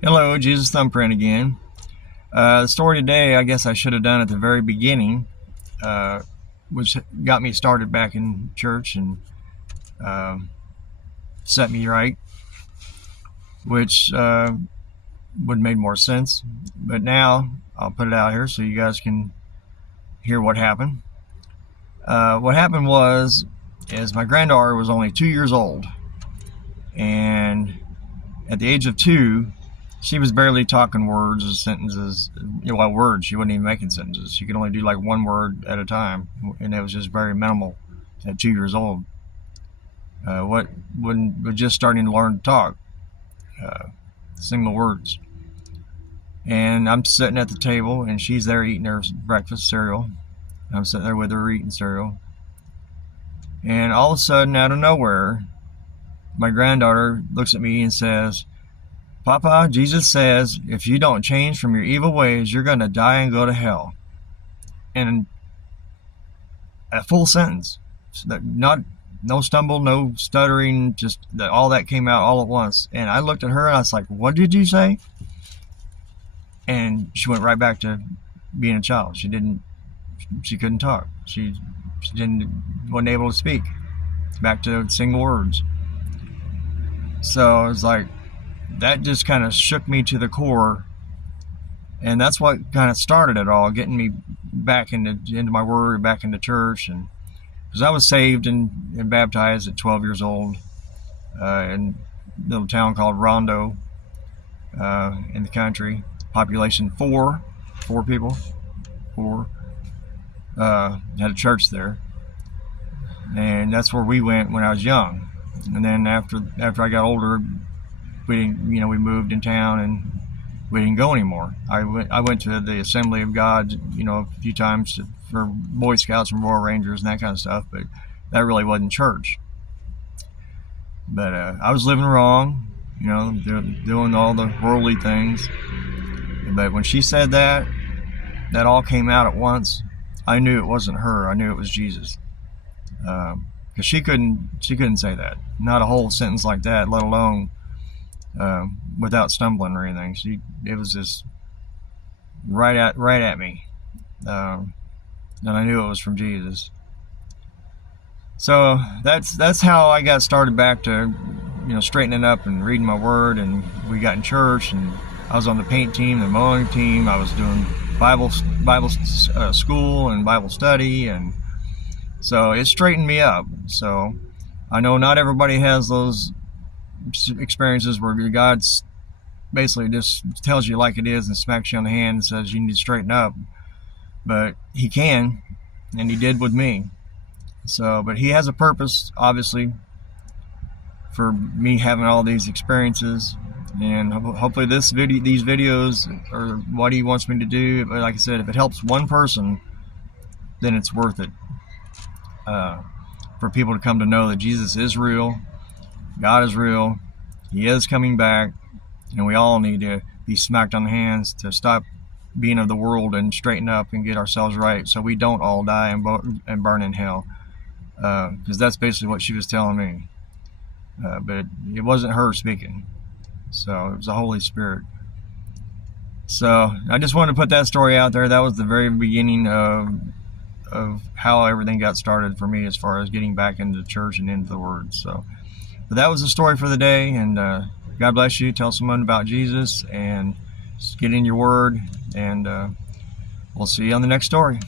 Hello, Jesus Thumbprint again. The story today, I guess I should have done at the very beginning, uh, which got me started back in church and uh, set me right, which would have made more sense. But now I'll put it out here so you guys can hear what happened. What happened is my granddaughter was only 2 years old, and at the age of two, she was barely talking words or sentences. Well, words. She wasn't even making sentences. She could only do like one word at a time, and it was just very minimal at 2 years old. What when we're just starting to learn to talk, uh, single words. And I'm sitting at the table, and she's there eating her breakfast cereal. I'm sitting there with her eating cereal, and all of a sudden, out of nowhere, my granddaughter looks at me and says, "Papa, Jesus says, if you don't change from your evil ways, you're going to die and go to hell." And a full sentence. Not no stumble, no stuttering, just all that came out all at once. And I looked at her and I was like, "What did you say?" And she went right back to being a child. She couldn't talk. Wasn't able to speak. Back to single words. So it was like, that just kind of shook me to the core, and that's what kind of started it all, getting me back into my word, back into church. And because I was saved and baptized at 12 years old in a little town called Rondo in the country, population four people, four. Had a church there, and that's where we went when I was young. And then after I got older, we moved in town and we didn't go anymore. I went to the Assembly of God, a few times for Boy Scouts and Royal Rangers and that kind of stuff, but that really wasn't church. But I was living wrong, doing all the worldly things. But when she said that all came out at once. I knew it wasn't her. I knew it was Jesus. Because she couldn't say that. Not a whole sentence like that, let alone without stumbling or anything. It was just right at me, and I knew it was from Jesus. So that's how I got started back to straightening up and reading my word. And we got in church, and I was on the paint team, the mowing team. I was doing Bible school and Bible study, and so it straightened me up. So I know not everybody has those experiences where God's basically just tells you like it is and smacks you on the hand and says you need to straighten up, but He can, and He did with me. So, but He has a purpose, obviously, for me having all these experiences, and hopefully these videos are what He wants me to do. But like I said, if it helps one person, then it's worth it. For people to come to know that Jesus is real, God is real, He is coming back, and we all need to be smacked on the hands to stop being of the world and straighten up and get ourselves right, so we don't all die and burn in hell. Because that's basically what she was telling me. But it wasn't her speaking. So it was the Holy Spirit. So I just wanted to put that story out there. That was the very beginning of how everything got started for me as far as getting back into church and into the Word. So but that was the story for the day, and God bless you. Tell someone about Jesus, and just get in your Word, and we'll see you on the next story.